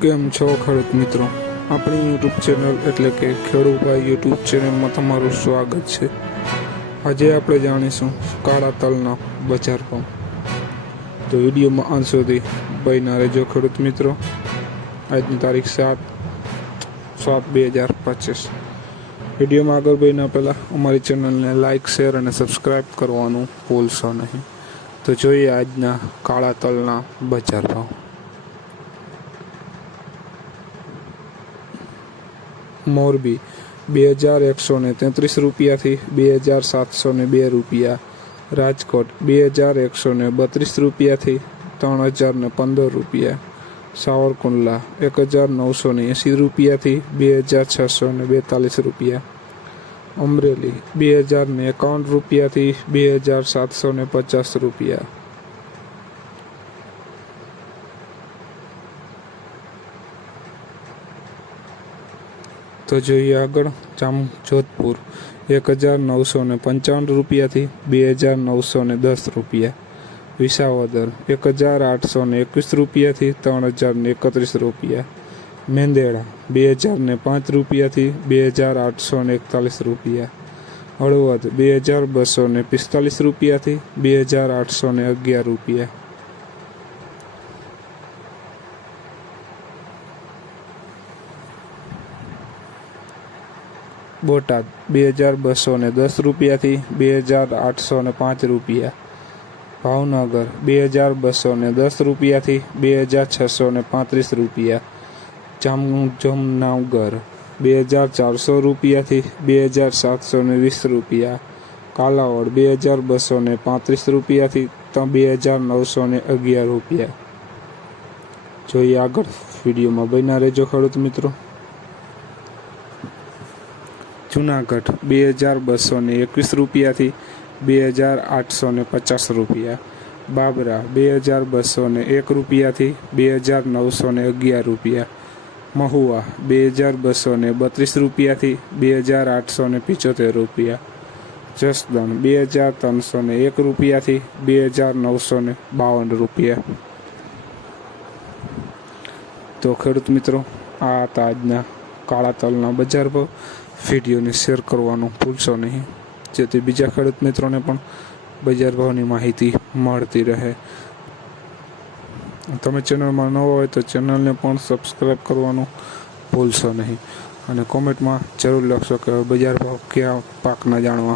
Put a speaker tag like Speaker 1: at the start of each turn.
Speaker 1: કેમ છો ખેડૂત મિત્રો? આપણી યુટ્યુબ ચેનલ એટલે કે ખેડૂભાઈ યુટ્યુબ ચેનલમાં તમારું સ્વાગત છે. આજે આપણે જાણીશું કાળા તલના બજાર ભાવ. તો વિડીયોમાં અંત સુધી બન્યા રહેજો ખેડૂત મિત્રો. આજની તારીખ સાત સાત બે હજાર પચીસ. વિડીયોમાં આગળ બન્યા પહેલાં અમારી ચેનલને લાઇક શેર અને સબસ્ક્રાઈબ કરવાનું ભૂલશો નહીં. તો જોઈએ આજના કાળા તલના બજાર ભાવ. મોરબી, બે હજાર એકસો ને તેત્રીસ રૂપિયાથી બે હજાર સાતસો ને બે રૂપિયા. રાજકોટ, બે હજાર એકસો ને બત્રીસ રૂપિયાથી ત્રણ હજાર ને પંદર રૂપિયા. સાવરકુંડલા, એક હજાર નવસો ને એંસી રૂપિયાથી બે હજાર છસો ને બેતાલીસ રૂપિયા. અમરેલી, બે હજાર ને એકાવન રૂપિયાથી બે હજાર સાતસો ને પચાસ રૂપિયા. તો જોઈએ આગળ જામ જોધપુર એક હજાર નવસો ને પંચાવન રૂપિયાથી બે હજાર નવસો ને દસ રૂપિયા. વિસાવદર, એક હજાર આઠસો ને એકવીસ રૂપિયાથી ત્રણ હજાર ને એકત્રીસ રૂપિયા. મેંદેડા, બે હજાર ને પાંચ રૂપિયાથી બે હજાર આઠસો ને એકતાલીસ રૂપિયા. હળવદ, બે હજાર બસો ને પિસ્તાલીસ રૂપિયાથી બે હજાર આઠસો ને અગિયાર રૂપિયા. બોટાદ, બે હજાર બસો ને દસ રૂપિયાથી બે હજાર આઠસો ને પાંચ રૂપિયા. ભાવનગર, બે હજાર બસો ને દસ રૂપિયાથી બે હજાર છસો ને પાંત્રીસ રૂપિયા. જામ જમનાવગર બે હજાર ચારસો રૂપિયાથી બે હજાર સાતસો ને વીસ રૂપિયા. કાલાવડ, બે હજાર બસો ને પાંત્રીસ રૂપિયાથી ત- બે હજાર નવસો ને અગિયાર રૂપિયા. જોઈએ આગળ વિડીયોમાં બન્યા રહેજો ખેડૂત મિત્રો. જુનાગઢ બે હજાર બસો ને એકવીસ રૂપિયાથી બે હજાર આઠસો ને પચાસ રૂપિયા. બાબરા બે હજાર બસો ને એક રૂપિયાથી બે હજાર નવસો ને અગિયાર રૂપિયા. મહુવા બે હજાર બસો ને બત્રીસ રૂપિયાથી બે હજાર આઠસો ને પિચોતેર રૂપિયા. જસદણ બે હજાર ત્રણસો ને એક રૂપિયાથી બે હજાર નવસો ને બાવન રૂપિયા. તો ખેડૂત મિત્રો, આ હતા આજના કાળા તલના બજાર ભાવ વિડીયોને શેર કરવાનું ભૂલશો નહીં. જેથી બીજા ખેડૂત મિત્રોને પણ બજાર ભાવની માહિતી મળતી રહે. તમે ચેનલમાં નવો હોય તો ચેનલને પણ સબસ્ક્રાઈબ કરવાનું ભૂલશો નહીં. અને કોમેન્ટમાં જરૂર લખશો કે બજાર ભાવ કયા પાકના જાણવા.